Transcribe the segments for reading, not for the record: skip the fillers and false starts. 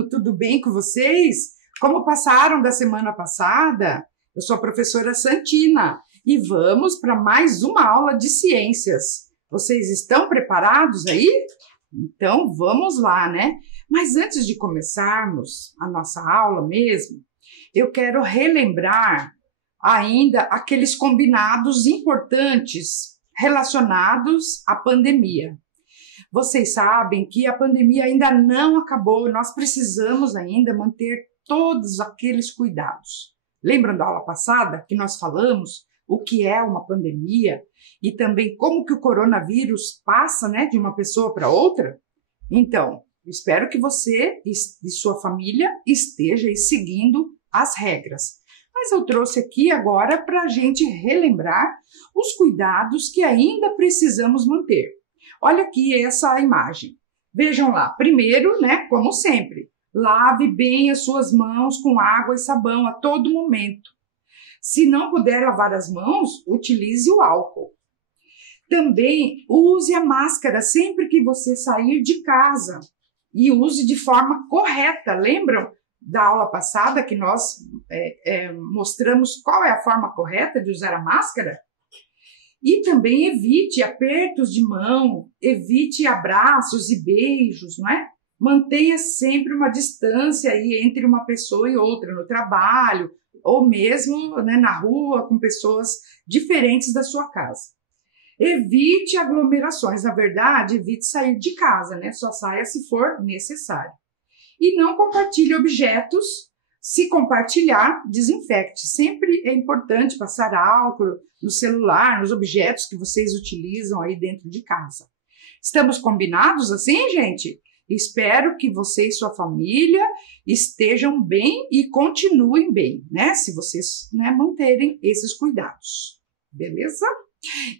aluno, tudo bem com vocês? Como passaram da semana passada? Eu sou a professora Santina e vamos para mais uma aula de ciências. Vocês estão preparados aí? Então vamos lá, né? Mas antes de começarmos a nossa aula mesmo, eu quero relembrar ainda aqueles combinados importantes relacionados à pandemia. Vocês sabem que a pandemia ainda não acabou e nós precisamos ainda manter todos aqueles cuidados. Lembram da aula passada que nós falamos o que é uma pandemia e também como que o coronavírus passa, né, de uma pessoa para outra? Então, espero que você e sua família estejam seguindo as regras. Mas eu trouxe aqui agora para a gente relembrar os cuidados que ainda precisamos manter. Olha aqui essa imagem. Vejam lá. Primeiro, né, como sempre, lave bem as suas mãos com água e sabão a todo momento. Se não puder lavar as mãos, utilize o álcool. Também use a máscara sempre que você sair de casa e use de forma correta. Lembram da aula passada que nós mostramos qual é a forma correta de usar a máscara? E também evite apertos de mão, evite abraços e beijos, não é? Mantenha sempre uma distância aí entre uma pessoa e outra, no trabalho, ou mesmo, né, na rua, com pessoas diferentes da sua casa. Evite aglomerações, na verdade, evite sair de casa, né? Só saia se for necessário. E não compartilhe objetos. Se compartilhar, desinfecte. Sempre é importante passar álcool no celular, nos objetos que vocês utilizam aí dentro de casa. Estamos combinados assim, gente? Espero que você e sua família estejam bem e continuem bem, né? Se vocês, né, manterem esses cuidados. Beleza?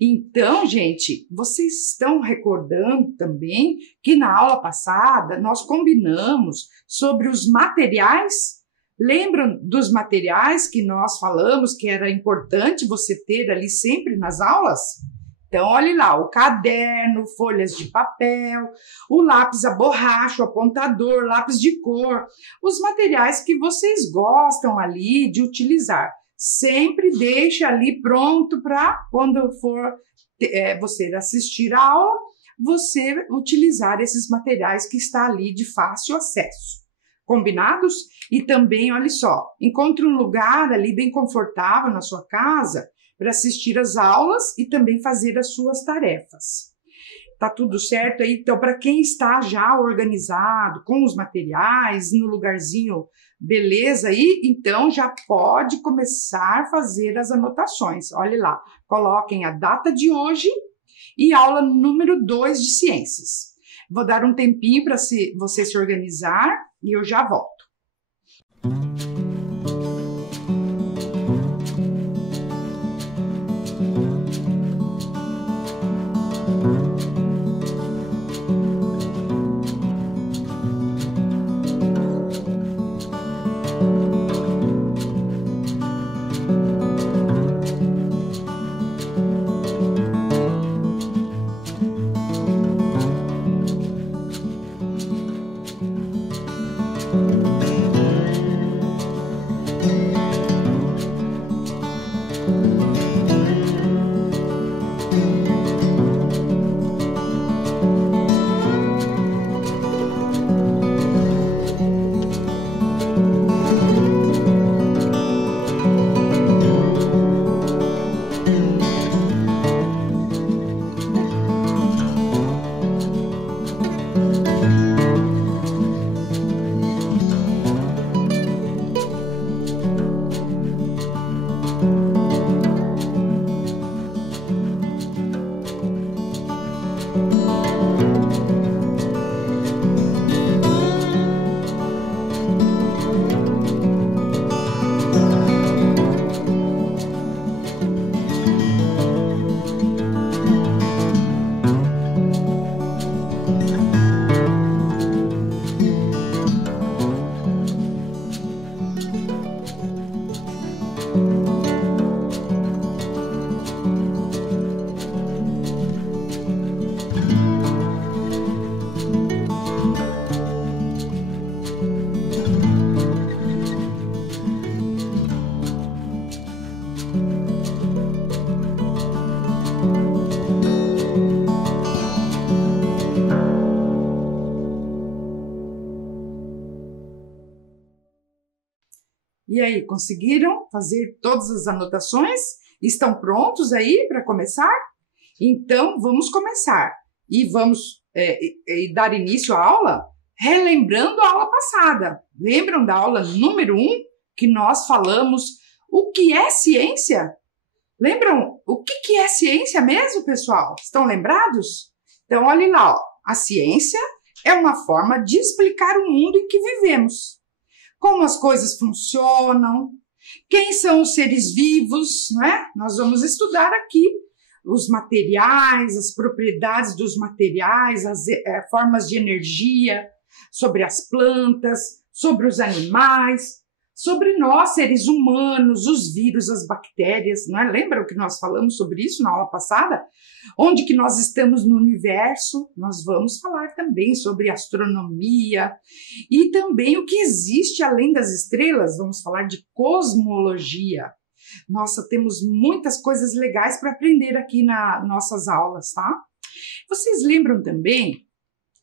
Então, gente, vocês estão recordando também que na aula passada nós combinamos sobre os materiais. Lembram dos materiais que nós falamos que era importante você ter ali sempre nas aulas? Então, olhe lá, o caderno, folhas de papel, o lápis a borracha, o apontador, lápis de cor, os materiais que vocês gostam ali de utilizar. Sempre deixe ali pronto para quando for você assistir a aula, você utilizar esses materiais que está ali de fácil acesso. Combinados? E também, olha só, encontre um lugar ali bem confortável na sua casa para assistir às aulas e também fazer as suas tarefas. Tá tudo certo aí? Então, para quem está já organizado com os materiais, no lugarzinho beleza aí, então já pode começar a fazer as anotações. Olha lá, coloquem a data de hoje e aula número 2 de ciências. Vou dar um tempinho para você se organizar e eu já volto. E aí, conseguiram fazer todas as anotações? Estão prontos aí para começar? Então, vamos começar. E vamos dar início à aula relembrando a aula passada. Lembram da aula número 1, que nós falamos o que é ciência? Lembram o que é ciência mesmo, pessoal? Estão lembrados? Então, olhem lá, ó. A ciência é uma forma de explicar o mundo em que vivemos. Como as coisas funcionam, quem são os seres vivos, né? Nós vamos estudar aqui os materiais, as propriedades dos materiais, as formas de energia, sobre as plantas, sobre os animais, sobre nós, seres humanos, os vírus, as bactérias, não é? Lembram que nós falamos sobre isso na aula passada? Onde que nós estamos no universo? Nós vamos falar também sobre astronomia e também o que existe além das estrelas. Vamos falar de cosmologia. Nossa, temos muitas coisas legais para aprender aqui nas nossas aulas, tá? Vocês lembram também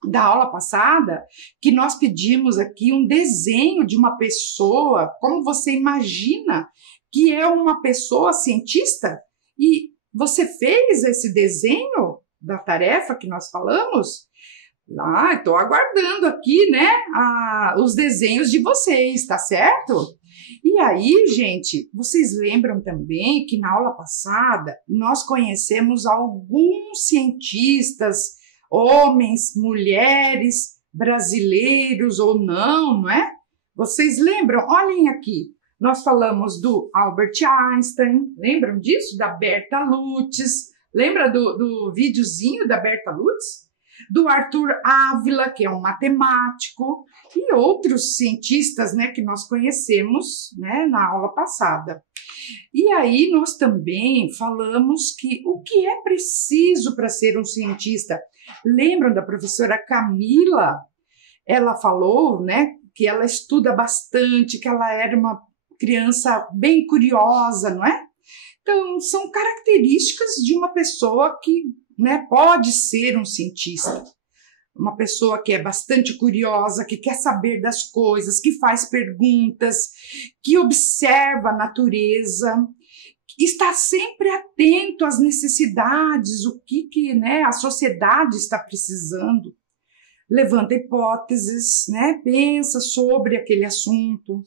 da aula passada que nós pedimos aqui um desenho de uma pessoa, como você imagina que é uma pessoa cientista? E você fez esse desenho da tarefa que nós falamos? Ah, estou aguardando aqui, né, os desenhos de vocês, tá certo? E aí, gente, vocês lembram também que na aula passada nós conhecemos alguns cientistas, homens, mulheres, brasileiros ou não, não é? Vocês lembram? Olhem aqui, nós falamos do Albert Einstein, lembram disso? Da Berta Lutz, lembra do videozinho da Berta Lutz? Do Arthur Ávila, que é um matemático, e outros cientistas, né, que nós conhecemos, né, na aula passada. E aí nós também falamos que o que é preciso para ser um cientista. Lembram da professora Camila? Ela falou, né, que ela estuda bastante, que ela era uma criança bem curiosa, não é? Então, são características de uma pessoa que, né, pode ser um cientista. Uma pessoa que é bastante curiosa, que quer saber das coisas, que faz perguntas, que observa a natureza, está sempre atento às necessidades, o que né, a sociedade está precisando. Levanta hipóteses, né, pensa sobre aquele assunto,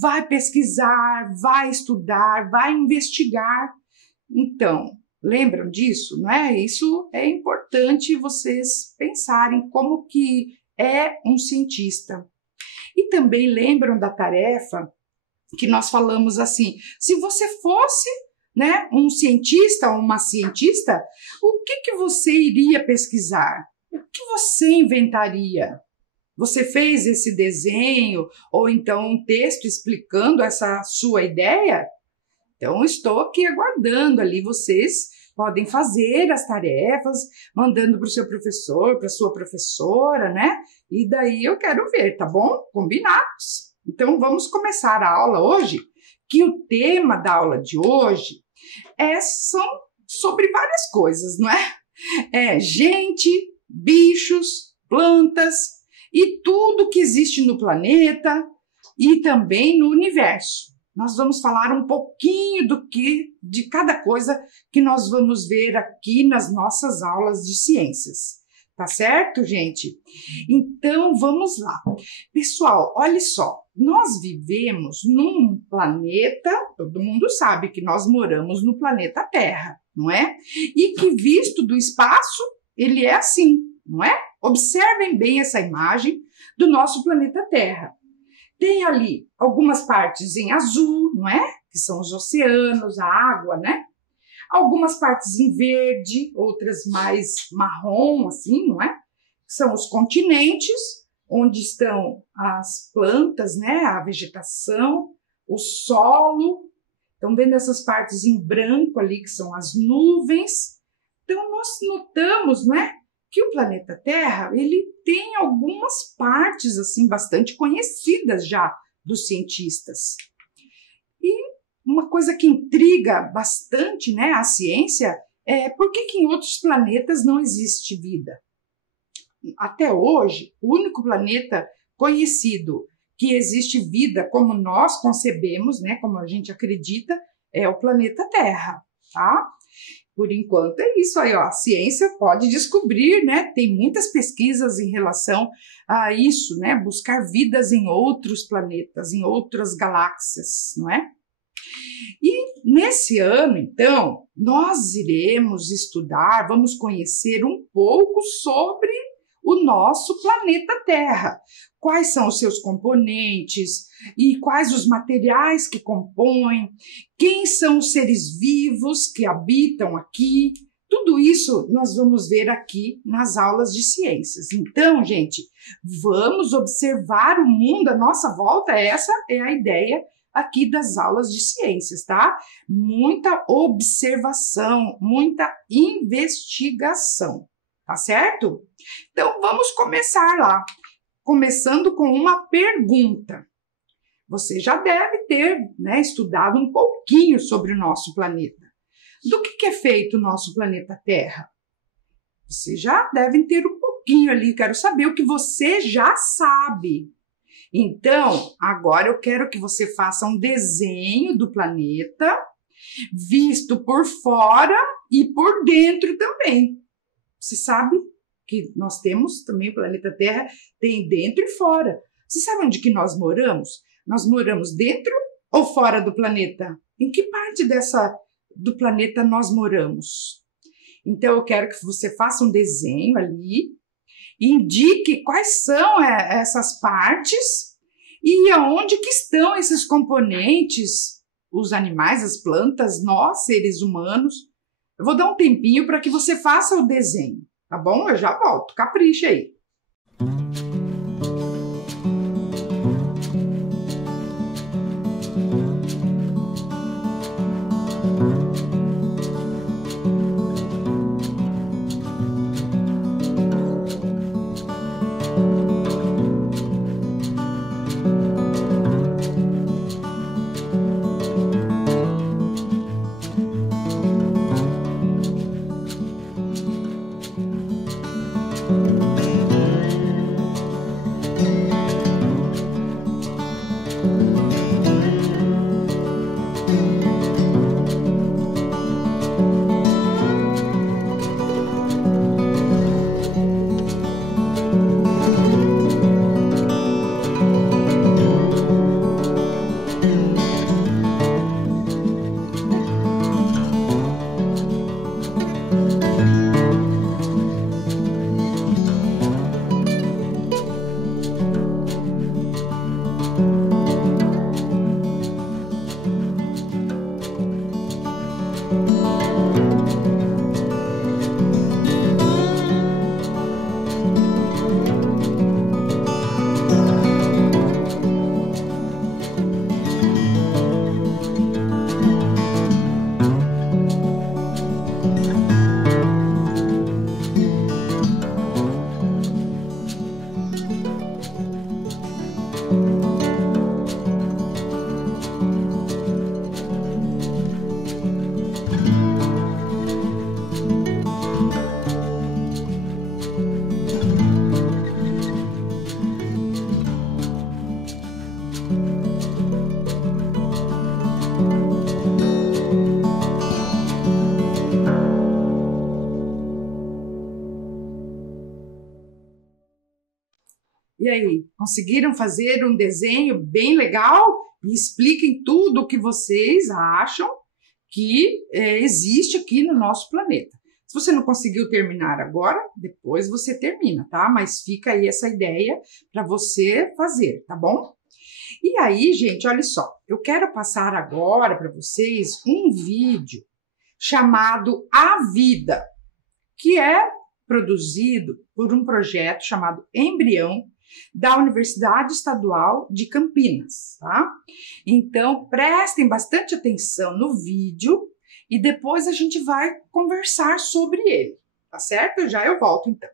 vai pesquisar, vai estudar, vai investigar. Então, lembram disso, não é? Isso é importante vocês pensarem como que é um cientista. E também lembram da tarefa que nós falamos assim, se você fosse, né, um cientista ou uma cientista, o que você iria pesquisar? O que você inventaria? Você fez esse desenho ou então um texto explicando essa sua ideia? Então, estou aqui aguardando ali, vocês podem fazer as tarefas, mandando para o seu professor, para a sua professora, né? E daí eu quero ver, tá bom? Combinados? Então, vamos começar a aula hoje, que o tema da aula de hoje são sobre várias coisas, não é? É gente, bichos, plantas e tudo que existe no planeta e também no universo. Nós vamos falar um pouquinho de cada coisa que nós vamos ver aqui nas nossas aulas de ciências. Tá certo, gente? Então, vamos lá. Pessoal, olha só. Nós vivemos num planeta, todo mundo sabe que nós moramos no planeta Terra, não é? E que visto do espaço, ele é assim, não é? Observem bem essa imagem do nosso planeta Terra. Tem ali algumas partes em azul, não é? Que são os oceanos, a água, né? Algumas partes em verde, outras mais marrom, assim, não é? São os continentes, onde estão as plantas, né? A vegetação, o solo. Estão vendo essas partes em branco ali, que são as nuvens. Então, nós notamos, não é? Que o planeta Terra, ele tem algumas partes, assim, bastante conhecidas já dos cientistas. E uma coisa que intriga bastante, né, a ciência é por que em outros planetas não existe vida. Até hoje, o único planeta conhecido que existe vida como nós concebemos, né, como a gente acredita, é o planeta Terra, tá? Por enquanto é isso aí, ó. A ciência pode descobrir, né? Tem muitas pesquisas em relação a isso, né? Buscar vidas em outros planetas, em outras galáxias, não é? E nesse ano, então, nós iremos estudar, vamos conhecer um pouco sobre o nosso planeta Terra. Quais são os seus componentes e quais os materiais que compõem, quem são os seres vivos que habitam aqui. Tudo isso nós vamos ver aqui nas aulas de ciências. Então, gente, vamos observar o mundo à nossa volta. Essa é a ideia aqui das aulas de ciências, tá? Muita observação, muita investigação, tá certo? Então, vamos começar lá, começando com uma pergunta. Você já deve ter, né, estudado um pouquinho sobre o nosso planeta. Do que é feito o nosso planeta Terra? Vocês já devem ter um pouquinho ali, quero saber o que você já sabe. Então, agora eu quero que você faça um desenho do planeta, visto por fora e por dentro também. Você sabe que nós temos também o planeta Terra, tem dentro e fora. Você sabe onde que nós moramos? Nós moramos dentro ou fora do planeta? Em que parte do planeta nós moramos? Então, eu quero que você faça um desenho ali, indique quais são essas partes e aonde que estão esses componentes, os animais, as plantas, nós, seres humanos. Eu vou dar um tempinho para que você faça o desenho, tá bom? Eu já volto, capricha aí. E aí, conseguiram fazer um desenho bem legal? E expliquem tudo o que vocês acham que existe aqui no nosso planeta. Se você não conseguiu terminar agora, depois você termina, tá? Mas fica aí essa ideia para você fazer, tá bom? E aí, gente, olha só, eu quero passar agora para vocês um vídeo chamado A Vida, que é produzido por um projeto chamado Embrião, da Universidade Estadual de Campinas, tá? Então, prestem bastante atenção no vídeo e depois a gente vai conversar sobre ele, tá certo? Já eu volto, então.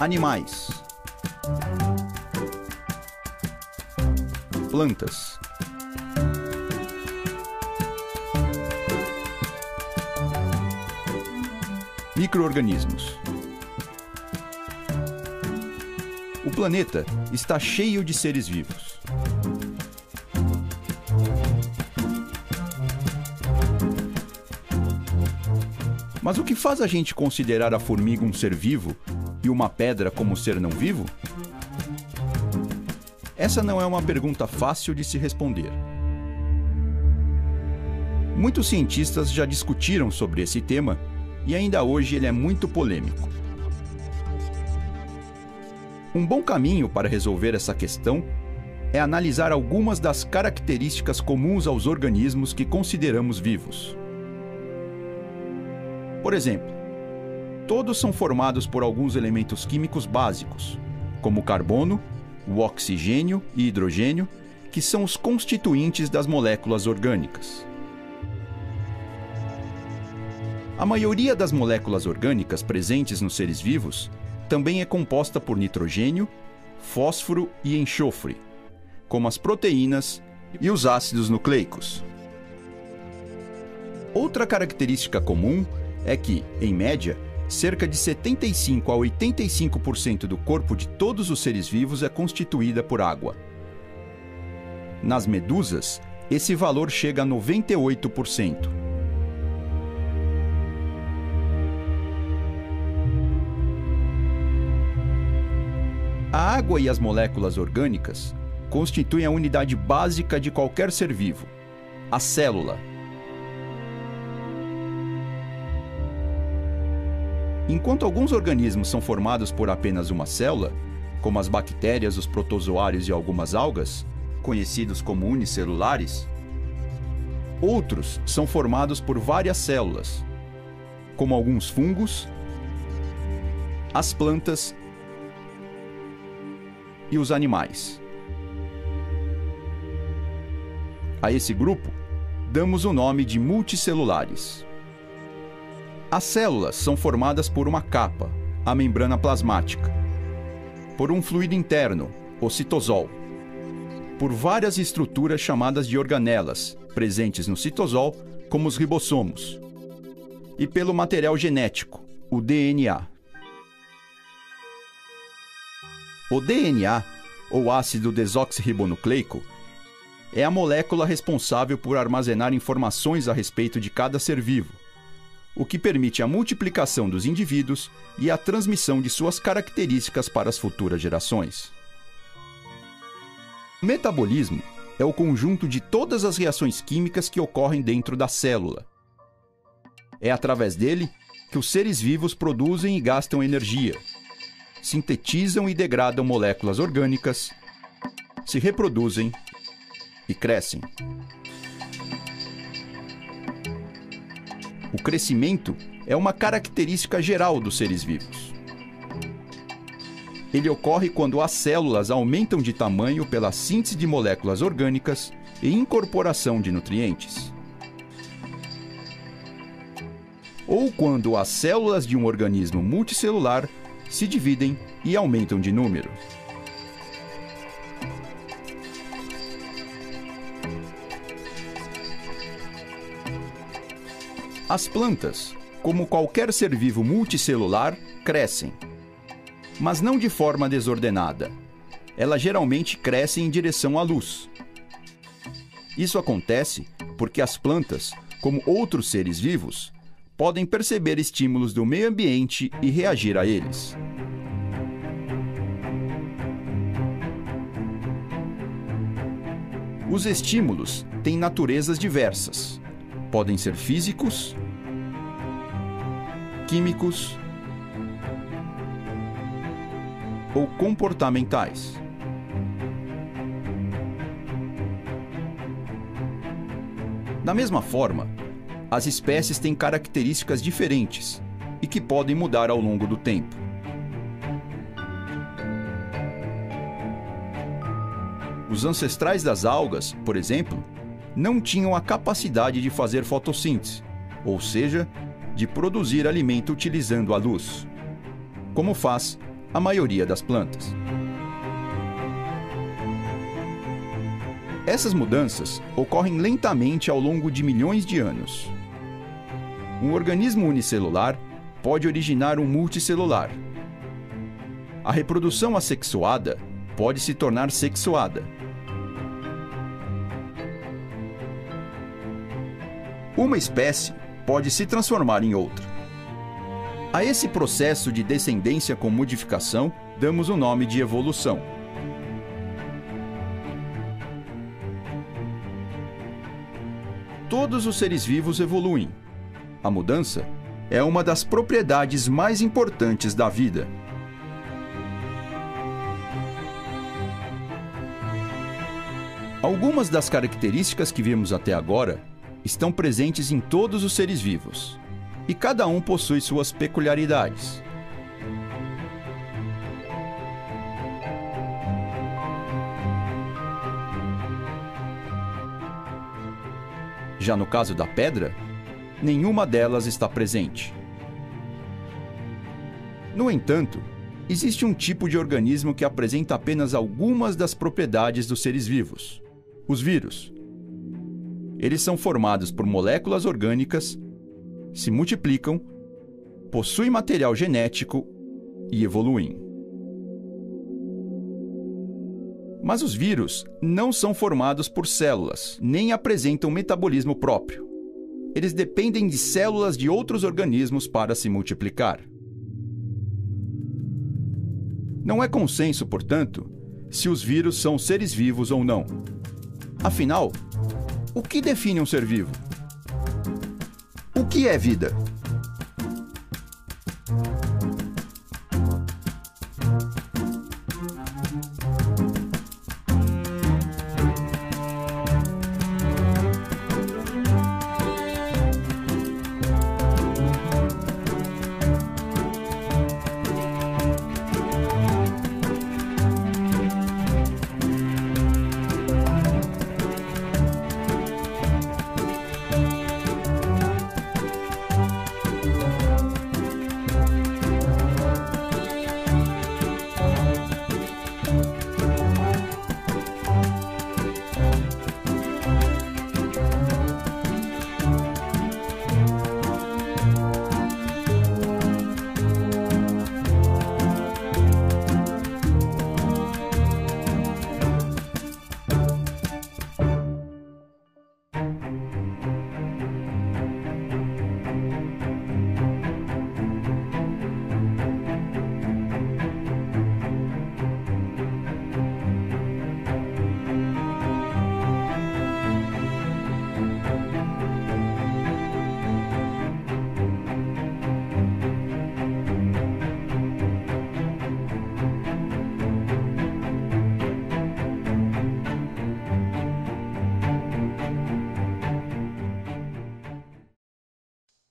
Animais. Plantas. Micro-organismos. O planeta está cheio de seres vivos. Mas o que faz a gente considerar a formiga um ser vivo e uma pedra como ser não vivo? Essa não é uma pergunta fácil de se responder. Muitos cientistas já discutiram sobre esse tema e ainda hoje ele é muito polêmico. Um bom caminho para resolver essa questão é analisar algumas das características comuns aos organismos que consideramos vivos. Por exemplo, todos são formados por alguns elementos químicos básicos, como o carbono, o oxigênio e hidrogênio, que são os constituintes das moléculas orgânicas. A maioria das moléculas orgânicas presentes nos seres vivos também é composta por nitrogênio, fósforo e enxofre, como as proteínas e os ácidos nucleicos. Outra característica comum é que, em média, cerca de 75 a 85% do corpo de todos os seres vivos é constituída por água. Nas medusas, esse valor chega a 98%. A água e as moléculas orgânicas constituem a unidade básica de qualquer ser vivo, a célula. Enquanto alguns organismos são formados por apenas uma célula, como as bactérias, os protozoários e algumas algas, conhecidos como unicelulares, outros são formados por várias células, como alguns fungos, as plantas e os animais. A esse grupo, damos o nome de multicelulares. As células são formadas por uma capa, a membrana plasmática, por um fluido interno, o citosol, por várias estruturas chamadas de organelas, presentes no citosol, como os ribossomos, e pelo material genético, o DNA. O DNA, ou ácido desoxirribonucleico, é a molécula responsável por armazenar informações a respeito de cada ser vivo, o que permite a multiplicação dos indivíduos e a transmissão de suas características para as futuras gerações. O metabolismo é o conjunto de todas as reações químicas que ocorrem dentro da célula. É através dele que os seres vivos produzem e gastam energia, sintetizam e degradam moléculas orgânicas, se reproduzem e crescem. O crescimento é uma característica geral dos seres vivos. Ele ocorre quando as células aumentam de tamanho pela síntese de moléculas orgânicas e incorporação de nutrientes. Ou quando as células de um organismo multicelular se dividem e aumentam de número. As plantas, como qualquer ser vivo multicelular, crescem, mas não de forma desordenada. Elas geralmente crescem em direção à luz. Isso acontece porque as plantas, como outros seres vivos, podem perceber estímulos do meio ambiente e reagir a eles. Os estímulos têm naturezas diversas. Podem ser físicos, químicos ou comportamentais. Da mesma forma, as espécies têm características diferentes e que podem mudar ao longo do tempo. Os ancestrais das algas, por exemplo, não tinham a capacidade de fazer fotossíntese, ou seja, de produzir alimento utilizando a luz, como faz a maioria das plantas. Essas mudanças ocorrem lentamente ao longo de milhões de anos. Um organismo unicelular pode originar um multicelular. A reprodução assexuada pode se tornar sexuada. Uma espécie pode se transformar em outra. A esse processo de descendência com modificação damos o nome de evolução. Todos os seres vivos evoluem. A mudança é uma das propriedades mais importantes da vida. Algumas das características que vimos até agora estão presentes em todos os seres vivos, e cada um possui suas peculiaridades. Já no caso da pedra, nenhuma delas está presente. No entanto, existe um tipo de organismo que apresenta apenas algumas das propriedades dos seres vivos: os vírus. Eles são formados por moléculas orgânicas, se multiplicam, possuem material genético e evoluem. Mas os vírus não são formados por células, nem apresentam metabolismo próprio. Eles dependem de células de outros organismos para se multiplicar. Não é consenso, portanto, se os vírus são seres vivos ou não. Afinal, o que define um ser vivo? O que é vida?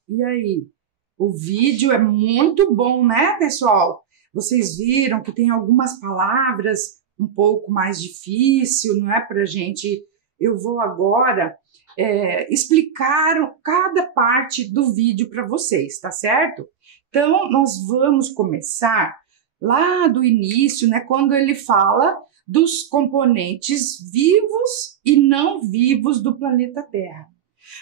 E aí? O vídeo é muito bom, né, pessoal? Vocês viram que tem algumas palavras um pouco mais difícil, não é, pra gente? Eu vou agora explicar cada parte do vídeo para vocês, tá certo? Então, nós vamos começar lá do início, né, quando ele fala dos componentes vivos e não vivos do planeta Terra.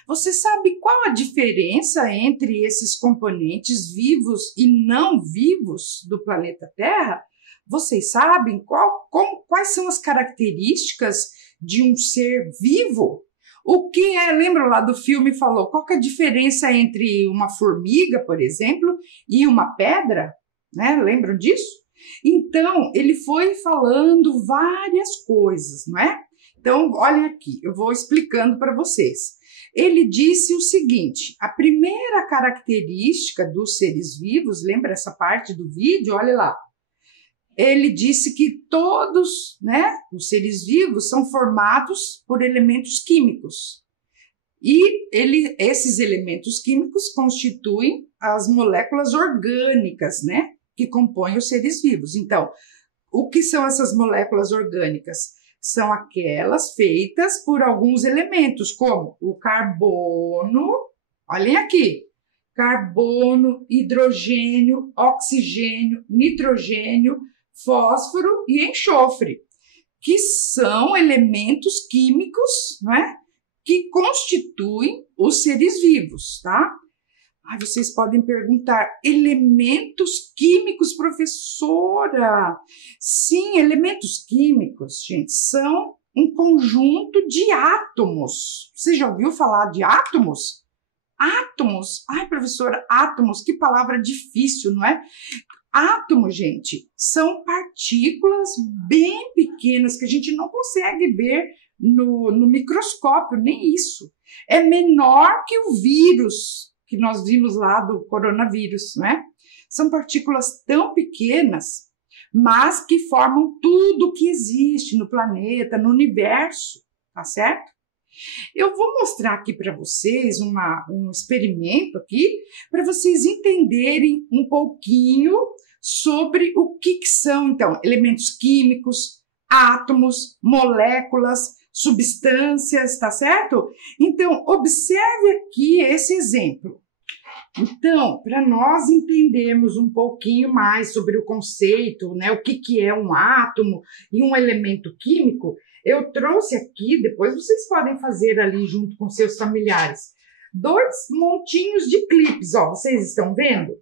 Você sabe qual a diferença entre esses componentes vivos e não vivos do planeta Terra? Vocês sabem quais são as características de um ser vivo? O que é, lembra lá do filme, falou, qual que é a diferença entre uma formiga, por exemplo, e uma pedra? Né? Lembram disso? Então, ele foi falando várias coisas, não é? Então, olhem aqui, eu vou explicando para vocês. Ele disse o seguinte, a primeira característica dos seres vivos, lembra essa parte do vídeo? Olha lá. Ele disse que todos, né, os seres vivos são formados por elementos químicos. E esses elementos químicos constituem as moléculas orgânicas, né, que compõem os seres vivos. Então, o que são essas moléculas orgânicas? São aquelas feitas por alguns elementos, como o carbono, olhem aqui, carbono, hidrogênio, oxigênio, nitrogênio, fósforo e enxofre, que são elementos químicos, né, que constituem os seres vivos, tá? Vocês podem perguntar, elementos químicos, professora? Sim, elementos químicos, gente, são um conjunto de átomos. Você já ouviu falar de átomos? Átomos? Ai, professora, átomos, que palavra difícil, não é? Átomo, gente, são partículas bem pequenas que a gente não consegue ver no microscópio, nem isso. É menor que o vírus que nós vimos lá do coronavírus, né? São partículas tão pequenas, mas que formam tudo que existe no planeta, no universo, tá certo? Eu vou mostrar aqui para vocês um experimento aqui, para vocês entenderem um pouquinho sobre o que são, então, elementos químicos, átomos, moléculas, substâncias, tá certo? Então, observe aqui esse exemplo. Então, para nós entendermos um pouquinho mais sobre o conceito, né, o que é um átomo e um elemento químico, eu trouxe aqui, depois vocês podem fazer ali junto com seus familiares, 2 montinhos de clipes, ó, vocês estão vendo?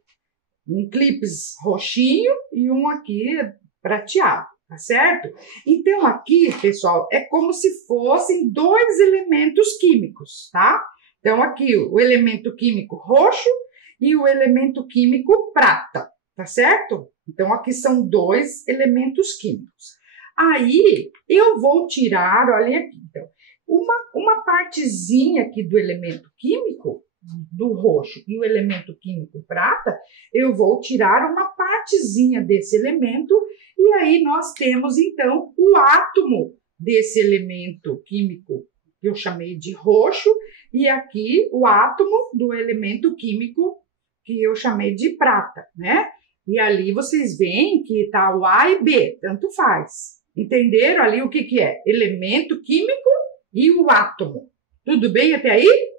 Um clipes roxinho e um aqui prateado, tá certo? Então aqui, pessoal, é como se fossem 2 elementos químicos, tá? Então aqui o elemento químico roxo e o elemento químico prata, tá certo? Então aqui são 2 elementos químicos. Aí eu vou tirar, olha aqui, então, uma partezinha aqui do elemento químico, do roxo e o elemento químico prata, eu vou tirar uma partezinha desse elemento e aí nós temos então o átomo desse elemento químico que eu chamei de roxo e aqui o átomo do elemento químico que eu chamei de prata, né? E ali vocês veem que tá o A e B, tanto faz. Entenderam ali o que é? Elemento químico e o átomo. Tudo bem até aí?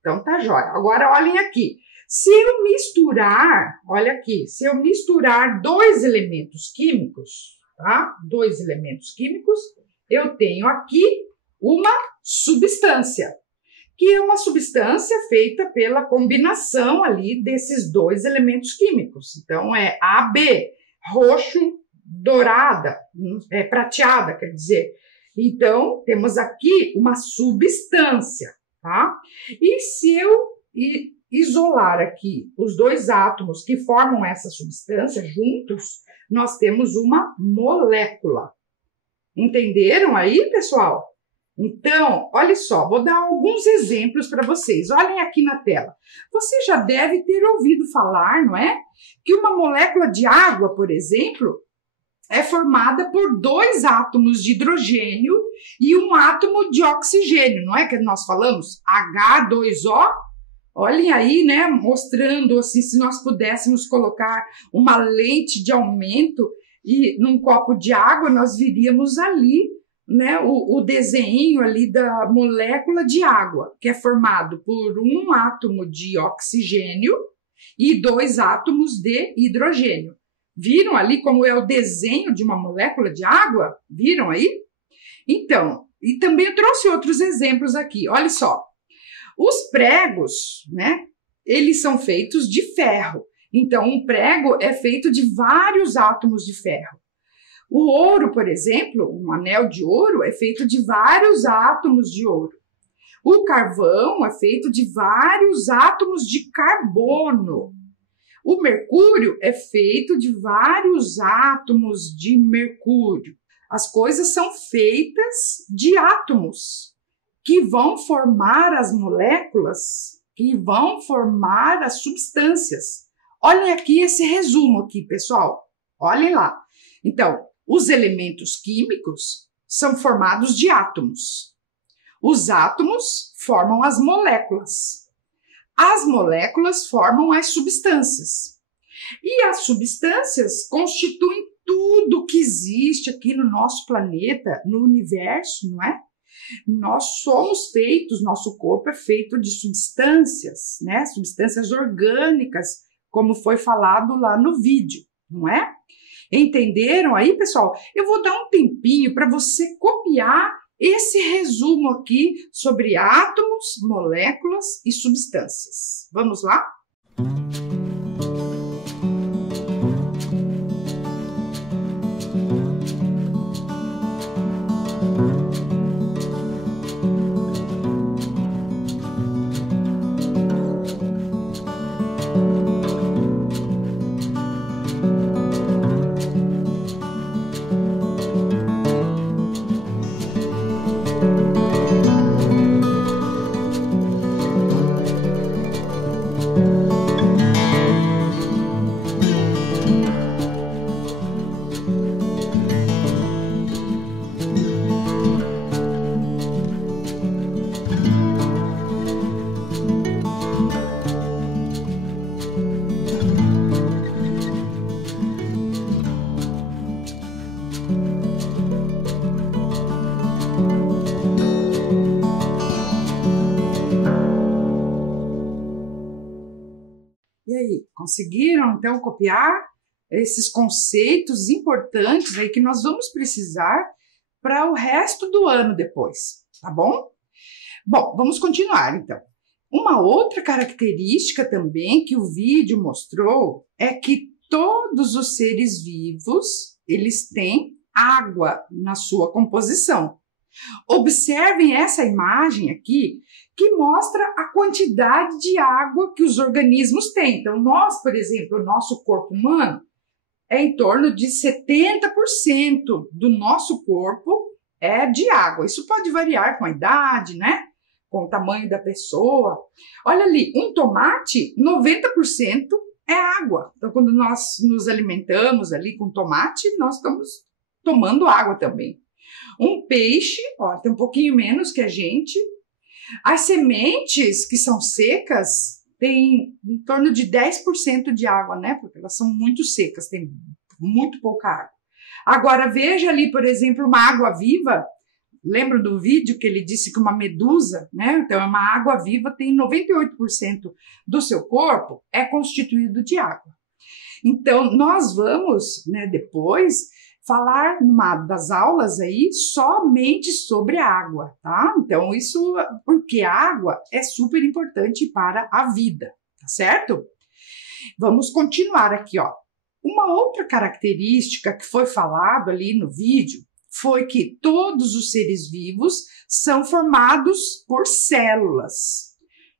Então tá jóia. Agora olhem aqui. Se eu misturar, olha aqui, se eu misturar 2 elementos químicos, tá? 2 elementos químicos, eu tenho aqui uma substância, que é uma substância feita pela combinação ali desses 2 elementos químicos. Então é AB, roxo, dourada, prateada, quer dizer. Então temos aqui uma substância. Tá? E se eu isolar aqui os 2 átomos que formam essa substância juntos, nós temos uma molécula. Entenderam aí, pessoal? Então, olha só, vou dar alguns exemplos para vocês. Olhem aqui na tela. Você já deve ter ouvido falar, não é? Que uma molécula de água, por exemplo, é formada por 2 átomos de hidrogênio e um átomo de oxigênio, não é que nós falamos? H2O. Olhem aí, né, mostrando assim, se nós pudéssemos colocar uma lente de aumento e num copo de água, nós viríamos ali, né, o desenho ali da molécula de água, que é formado por um átomo de oxigênio e 2 átomos de hidrogênio. Viram ali como é o desenho de uma molécula de água? Viram aí? Então, e também eu trouxe outros exemplos aqui. Olha só. Os pregos, né? Eles são feitos de ferro. Então, um prego é feito de vários átomos de ferro. O ouro, por exemplo, um anel de ouro é feito de vários átomos de ouro. O carvão é feito de vários átomos de carbono. O mercúrio é feito de vários átomos de mercúrio. As coisas são feitas de átomos que vão formar as moléculas, que vão formar as substâncias. Olhem aqui esse resumo aqui, pessoal. Olhem lá. Então, os elementos químicos são formados de átomos. Os átomos formam as moléculas. As moléculas formam as substâncias. E as substâncias constituem tudo que existe aqui no nosso planeta, no universo, não é? Nós somos feitos, nosso corpo é feito de substâncias, né? Substâncias orgânicas, como foi falado lá no vídeo, não é? Entenderam aí, pessoal? Eu vou dar um tempinho para você copiar esse resumo aqui sobre átomos, moléculas e substâncias. Vamos lá? E aí, conseguiram então copiar esses conceitos importantes aí que nós vamos precisar para o resto do ano depois, tá bom? Bom, vamos continuar então. Uma outra característica também que o vídeo mostrou é que todos os seres vivos, eles têm água na sua composição. Observem essa imagem aqui, que mostra a quantidade de água que os organismos têm. Então, nós, por exemplo, o nosso corpo humano é em torno de 70% do nosso corpo é de água. Isso pode variar com a idade, né? Com o tamanho da pessoa. Olha ali, um tomate, 90% é água. Então, quando nós nos alimentamos ali com tomate, nós estamos tomando água também. Um peixe, ó, tem um pouquinho menos que a gente. As sementes que são secas têm em torno de 10% de água, né? Porque elas são muito secas, tem muito pouca água. Agora, veja ali, por exemplo, uma água viva. Lembra do vídeo que ele disse que uma medusa, né? Então, uma água viva tem 98% do seu corpo é constituído de água. Então, nós vamos, né, depois falar numa das aulas aí somente sobre a água, tá? Então, isso porque a água é super importante para a vida, tá certo? Vamos continuar aqui, ó. Uma outra característica que foi falado ali no vídeo foi que todos os seres vivos são formados por células.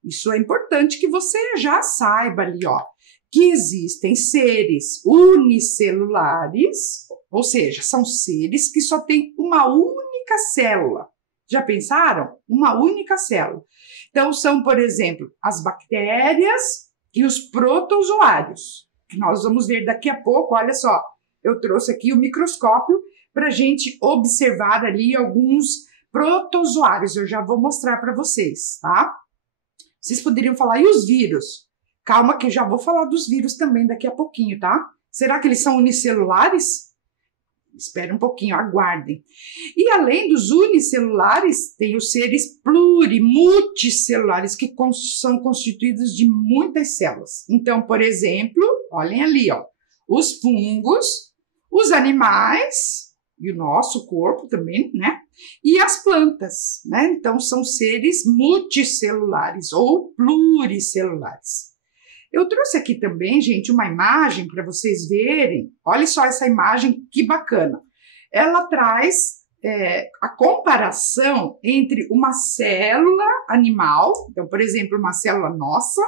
Isso é importante que você já saiba ali, ó, que existem seres unicelulares, ou seja, são seres que só têm uma única célula. Já pensaram? Uma única célula. Então, são, por exemplo, as bactérias e os protozoários, que nós vamos ver daqui a pouco. Olha só, eu trouxe aqui o microscópio para a gente observar ali alguns protozoários. Eu já vou mostrar para vocês, tá? Vocês poderiam falar, e os vírus? Calma que eu já vou falar dos vírus também daqui a pouquinho, tá? Será que eles são unicelulares? Espera um pouquinho, aguardem. E além dos unicelulares, tem os seres multicelulares, que são constituídos de muitas células. Então, por exemplo, olhem ali, ó, os fungos, os animais e o nosso corpo também, né? E as plantas, né? Então, são seres multicelulares ou pluricelulares. Eu trouxe aqui também, gente, uma imagem para vocês verem. Olha só essa imagem, que bacana. Ela traz a comparação entre uma célula animal, então, por exemplo, uma célula nossa,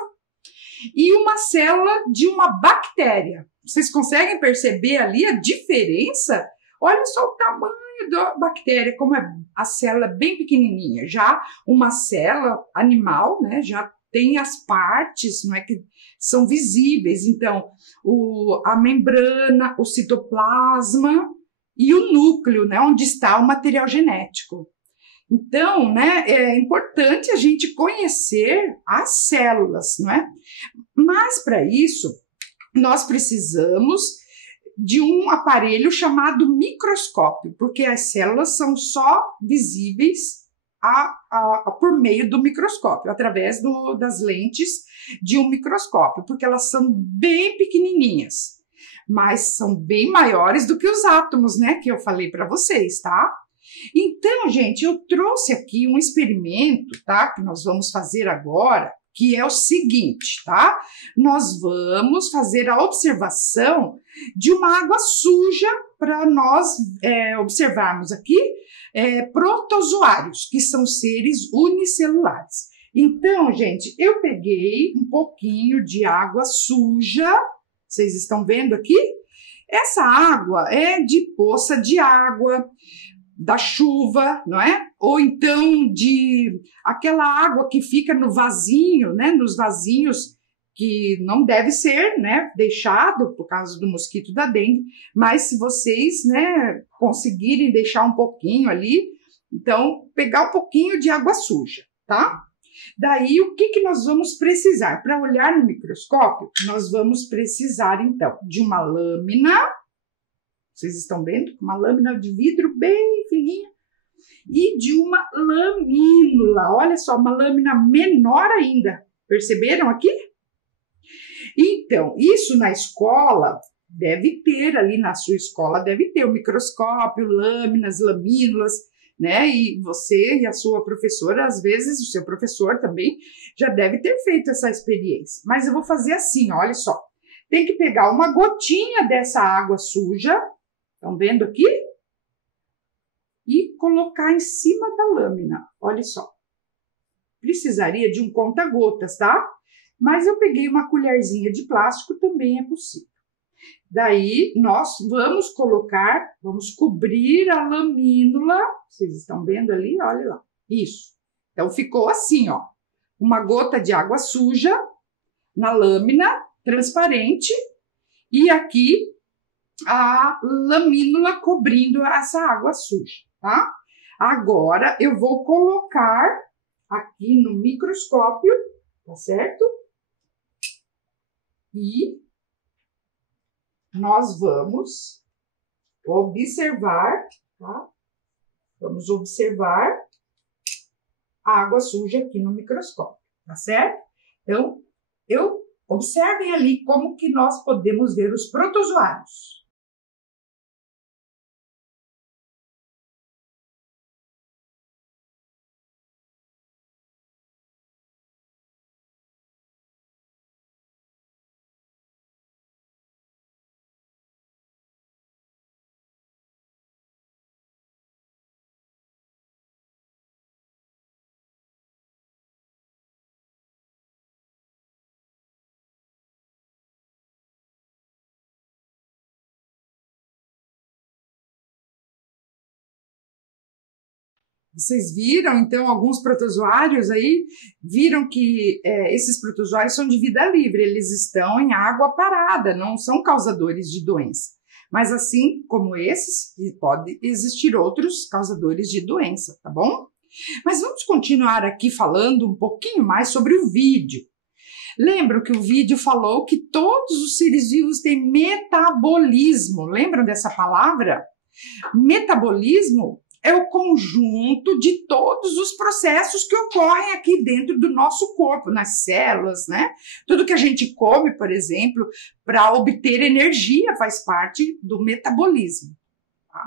e uma célula de uma bactéria. Vocês conseguem perceber ali a diferença? Olha só o tamanho da bactéria, como a célula é bem pequenininha. Já uma célula animal, né, já tem as partes, não é, que são visíveis. Então, a membrana, o citoplasma e o núcleo, né, onde está o material genético. Então, né, é importante a gente conhecer as células, não é? Mas, para isso, nós precisamos de um aparelho chamado microscópio, porque as células são só visíveis por meio do microscópio, através das lentes de um microscópio, porque elas são bem pequenininhas, mas são bem maiores do que os átomos, né, que eu falei para vocês, tá? Então, gente, eu trouxe aqui um experimento, tá, que nós vamos fazer agora, que é o seguinte, tá? Nós vamos fazer a observação de uma água suja para nós observarmos aqui protozoários, que são seres unicelulares. Então, gente, eu peguei um pouquinho de água suja, vocês estão vendo aqui? Essa água é de poça de água, da chuva, não é? Ou então de aquela água que fica no vasinho, né? Nos vasinhos que não deve ser, né, deixado por causa do mosquito da dengue, mas se vocês, né, conseguirem deixar um pouquinho ali, então pegar um pouquinho de água suja, tá? Daí o que nós vamos precisar? Para olhar no microscópio, nós vamos precisar então de uma lâmina, vocês estão vendo? Uma lâmina de vidro bem fininha, e de uma lamínula, olha só, uma lâmina menor ainda, perceberam aqui? Então, isso na escola deve ter, ali na sua escola deve ter o microscópio, lâminas, lamínulas, né? E você e a sua professora, às vezes o seu professor também já deve ter feito essa experiência. Mas eu vou fazer assim, olha só. Tem que pegar uma gotinha dessa água suja, estão vendo aqui? E colocar em cima da lâmina, olha só. Precisaria de um conta-gotas, tá? Mas eu peguei uma colherzinha de plástico, também é possível. Daí, nós vamos colocar, vamos cobrir a lamínula, vocês estão vendo ali? Olha lá, isso. Então, ficou assim, ó, uma gota de água suja na lâmina transparente e aqui a lamínula cobrindo essa água suja, tá? Agora, eu vou colocar aqui no microscópio, tá certo? E nós vamos observar, tá? Vamos observar a água suja aqui no microscópio, tá certo? Então, observem ali como que nós podemos ver os protozoários. Vocês viram, então, alguns protozoários aí, viram que esses protozoários são de vida livre, eles estão em água parada, não são causadores de doença. Mas assim como esses, pode existir outros causadores de doença, tá bom? Mas vamos continuar aqui falando um pouquinho mais sobre o vídeo. Lembram que o vídeo falou que todos os seres vivos têm metabolismo, lembram dessa palavra? Metabolismo é o conjunto de todos os processos que ocorrem aqui dentro do nosso corpo, nas células, né? Tudo que a gente come, por exemplo, para obter energia faz parte do metabolismo, tá?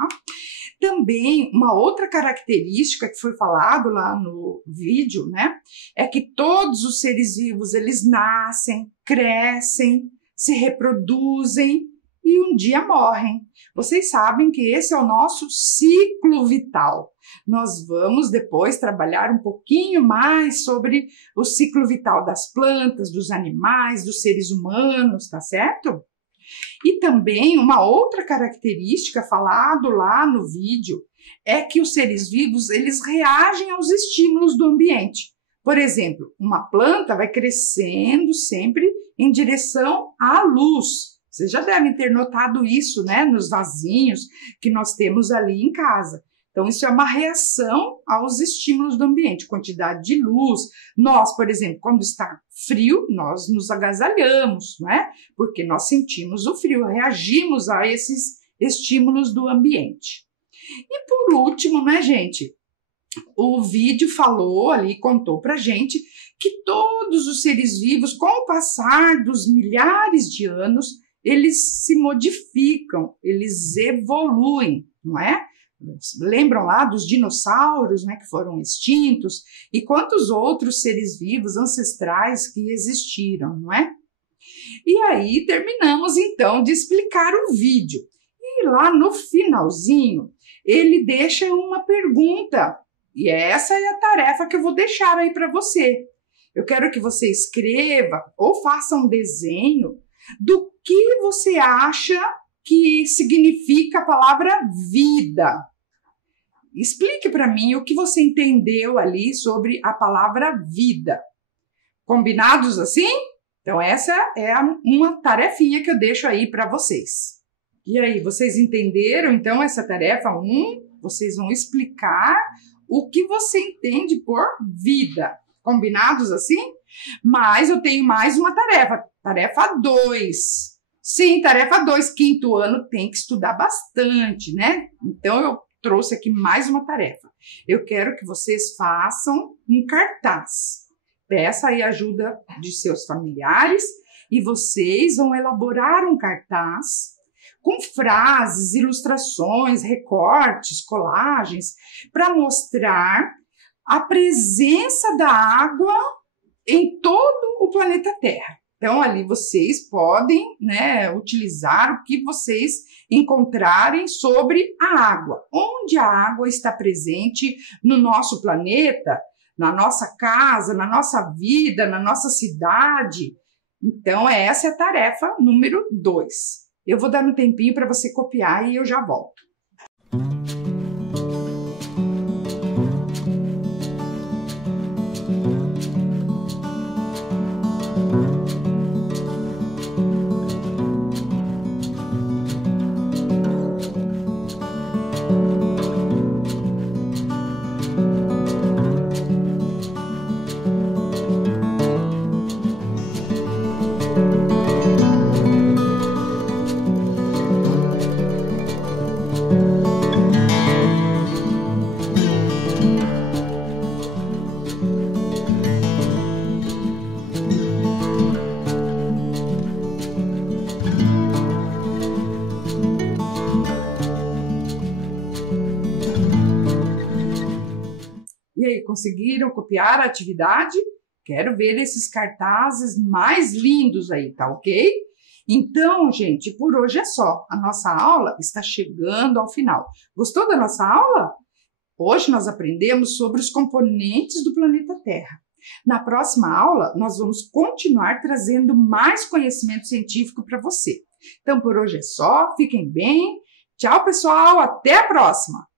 Também, uma outra característica que foi falado lá no vídeo, né? É que todos os seres vivos, eles nascem, crescem, se reproduzem e um dia morrem. Vocês sabem que esse é o nosso ciclo vital. Nós vamos depois trabalhar um pouquinho mais sobre o ciclo vital das plantas, dos animais, dos seres humanos, tá certo? E também uma outra característica falado lá no vídeo é que os seres vivos, eles reagem aos estímulos do ambiente. Por exemplo, uma planta vai crescendo sempre em direção à luz. Vocês já devem ter notado isso, né, nos vasinhos que nós temos ali em casa. Então, isso é uma reação aos estímulos do ambiente, quantidade de luz. Nós, por exemplo, quando está frio, nós nos agasalhamos, né? Porque nós sentimos o frio, reagimos a esses estímulos do ambiente. E por último, né, gente? o vídeo falou ali, contou pra gente que todos os seres vivos, com o passar dos milhares de anos, eles se modificam, eles evoluem, não é? Lembram lá dos dinossauros, né, que foram extintos, e quantos outros seres vivos ancestrais que existiram, não é? E aí terminamos então de explicar o vídeo. E lá no finalzinho, ele deixa uma pergunta, e essa é a tarefa que eu vou deixar aí para você. Eu quero que você escreva ou faça um desenho do que você acha que significa a palavra vida. Explique para mim o que você entendeu ali sobre a palavra vida. Combinados assim? Então essa é uma tarefinha que eu deixo aí para vocês. E aí, vocês entenderam então essa tarefa 1? Vocês vão explicar o que você entende por vida. Combinados assim? Mas eu tenho mais uma tarefa. Tarefa 2. Sim, tarefa 2. Quinto ano tem que estudar bastante, né? Então eu trouxe aqui mais uma tarefa. Eu quero que vocês façam um cartaz. Peça aí ajuda de seus familiares e vocês vão elaborar um cartaz com frases, ilustrações, recortes, colagens, para mostrar a presença da água em todo o planeta Terra. Então, ali vocês podem, né, utilizar o que vocês encontrarem sobre a água. Onde a água está presente no nosso planeta, na nossa casa, na nossa vida, na nossa cidade. Então, essa é a tarefa número 2. Eu vou dar um tempinho para você copiar e eu já volto. E aí, conseguiram copiar a atividade? Quero ver esses cartazes mais lindos aí, tá ok? Então, gente, por hoje é só. A nossa aula está chegando ao final. Gostou da nossa aula? Hoje nós aprendemos sobre os componentes do planeta Terra. Na próxima aula, nós vamos continuar trazendo mais conhecimento científico para você. Então, por hoje é só. Fiquem bem. Tchau, pessoal. Até a próxima!